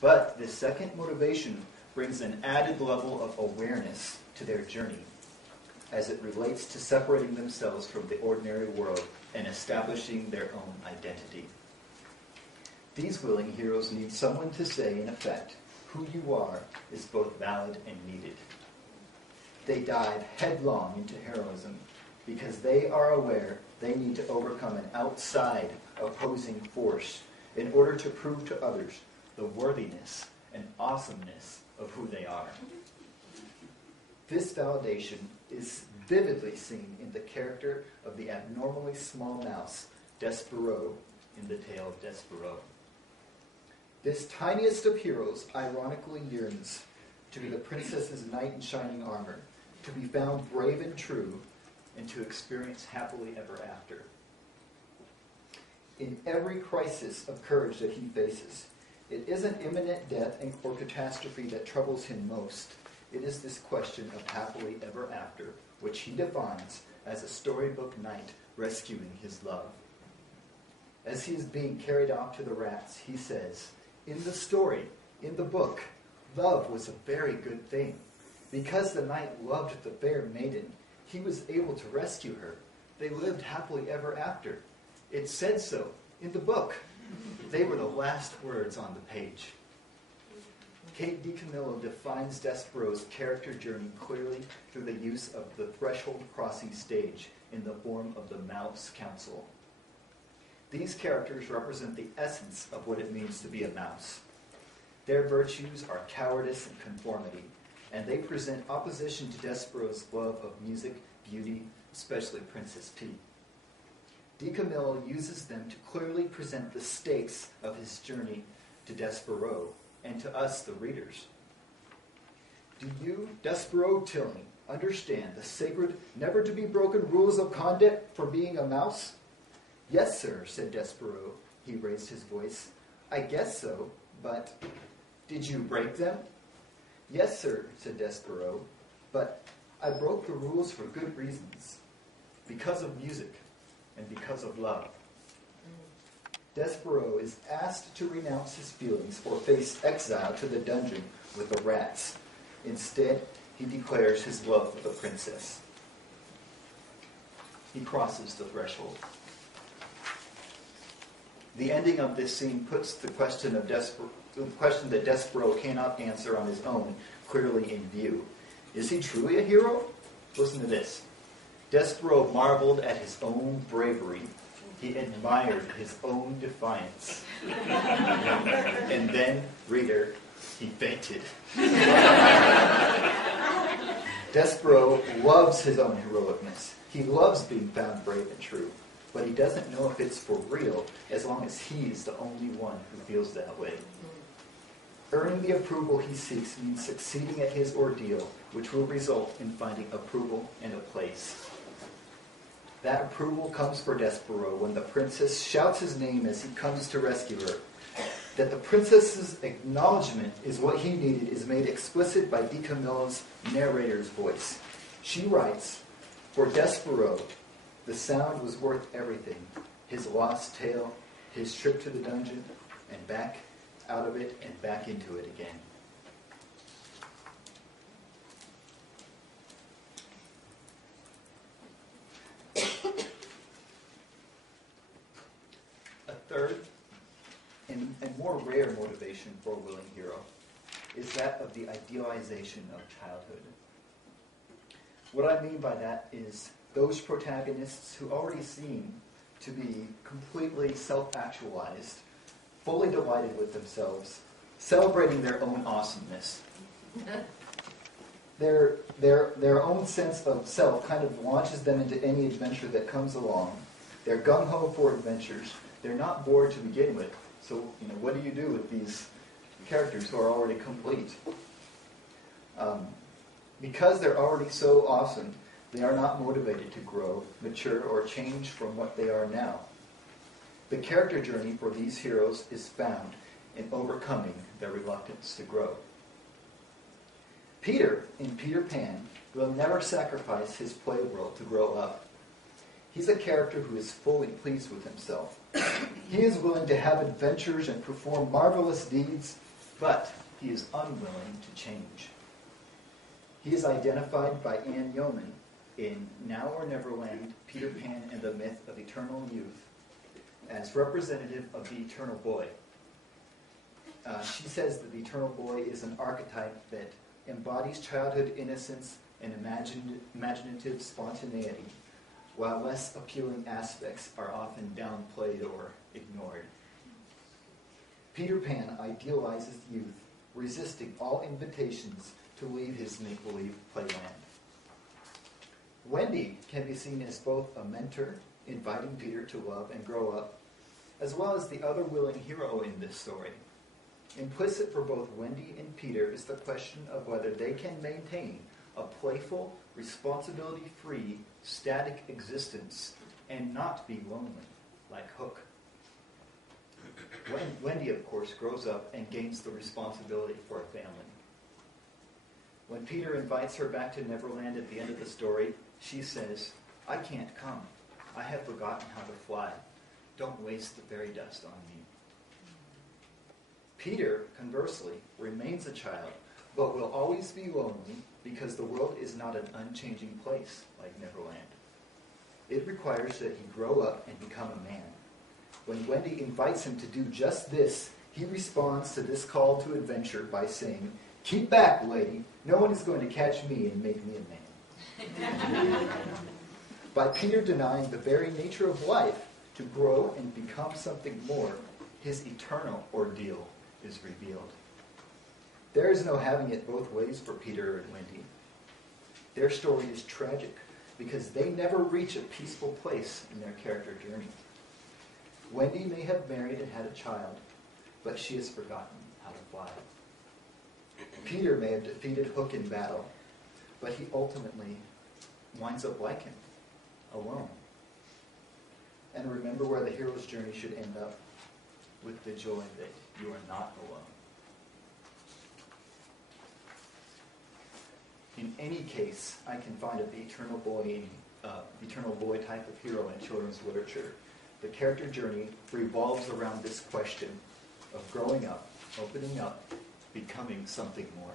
But this second motivation brings an added level of awareness to their journey as it relates to separating themselves from the ordinary world and establishing their own identity. These willing heroes need someone to say, in effect, who you are is both valid and needed. They dive headlong into heroism because they are aware they need to overcome an outside opposing force in order to prove to others the worthiness and awesomeness of who they are. This validation is vividly seen in the character of the abnormally small mouse, Despereaux, in the tale of Despereaux. This tiniest of heroes ironically yearns to be the princess's knight in shining armor, to be found brave and true, and to experience happily ever after. In every crisis of courage that he faces, it isn't imminent death or catastrophe that troubles him most. It is this question of happily ever after, which he defines as a storybook knight rescuing his love. As he is being carried off to the rats, he says, in the story, in the book, love was a very good thing. Because the knight loved the fair maiden, he was able to rescue her. They lived happily ever after. It said so in the book. They were the last words on the page. Kate DiCamillo defines Despereaux's character journey clearly through the use of the threshold crossing stage in the form of the Mouse Council. These characters represent the essence of what it means to be a mouse. Their virtues are cowardice and conformity, and they present opposition to Despereaux's love of music, beauty, especially Princess P. DiCamillo uses them to clearly present the stakes of his journey to Despereaux and to us, the readers. Do you, Despereaux Tilling, understand the sacred, never-to-be-broken rules of conduct for being a mouse? Yes, sir, said Despereaux. He raised his voice. I guess so, but did you break them? Yes, sir, said Despereaux, but I broke the rules for good reasons. Because of music and because of love. Despereaux is asked to renounce his feelings or face exile to the dungeon with the rats. Instead, he declares his love for the princess. He crosses the threshold. The ending of this scene puts the question that Despereaux cannot answer on his own clearly in view. Is he truly a hero? Listen to this. Despereaux marveled at his own bravery. He admired his own defiance. And then, reader, he fainted. Despereaux loves his own heroicness. He loves being found brave and true. But he doesn't know if it's for real as long as he's the only one who feels that way. Earning the approval he seeks means succeeding at his ordeal, which will result in finding approval and a place. That approval comes for Despereaux when the princess shouts his name as he comes to rescue her. That the princess's acknowledgement is what he needed is made explicit by DiCamillo's narrator's voice. She writes, for Despereaux, the sound was worth everything. His lost tale, his trip to the dungeon, and back out of it and back into it again. A third and more rare motivation for a willing hero is that of the idealization of childhood. What I mean by that is those protagonists who already seem to be completely self-actualized, fully delighted with themselves, celebrating their own awesomeness. Their own sense of self kind of launches them into any adventure that comes along. They're gung-ho for adventures. They're not bored to begin with. So, what do you do with these characters who are already complete? Because they're already so awesome, they are not motivated to grow, mature, or change from what they are now. The character journey for these heroes is found in overcoming their reluctance to grow. Peter, in Peter Pan, will never sacrifice his play world to grow up. He's a character who is fully pleased with himself. He is willing to have adventures and perform marvelous deeds but he is unwilling to change. He is identified by Anne Yeoman in Now or Neverland, Peter Pan and the Myth of Eternal Youth as representative of the eternal boy. She says that the eternal boy is an archetype that embodies childhood innocence and imaginative spontaneity, while less appealing aspects are often downplayed or ignored. Peter Pan idealizes youth, resisting all invitations to leave his make-believe playland. Wendy can be seen as both a mentor, inviting Peter to love and grow up, as well as the other willing hero in this story. Implicit for both Wendy and Peter is the question of whether they can maintain a playful, responsibility-free, static existence and not be lonely, like Hook. Wendy, of course, grows up and gains the responsibility for a family. When Peter invites her back to Neverland at the end of the story, she says, "I can't come. I have forgotten how to fly. Don't waste the fairy dust on me." Peter, conversely, remains a child, but will always be lonely because the world is not an unchanging place like Neverland. It requires that he grow up and become a man. When Wendy invites him to do just this, he responds to this call to adventure by saying, "Keep back, lady. No one is going to catch me and make me a man." By Peter denying the very nature of life to grow and become something more, his eternal ordeal is revealed. There is no having it both ways for Peter and Wendy. Their story is tragic because they never reach a peaceful place in their character journey. Wendy may have married and had a child, but she has forgotten how to fly. Peter may have defeated Hook in battle, but he ultimately winds up like him, alone. And remember where the hero's journey should end up, with the joy that you are not alone. In any case, I can find the eternal boy type of hero in children's literature. The character journey revolves around this question of growing up, opening up, becoming something more.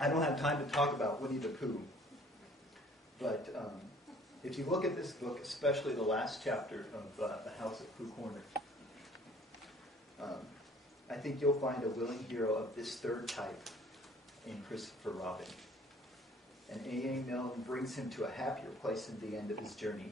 I don't have time to talk about Winnie the Pooh, but if you look at this book, especially the last chapter of The House at Pooh Corner, I think you'll find a willing hero of this third type in Christopher Robin. And A.A. Milne brings him to a happier place at the end of his journey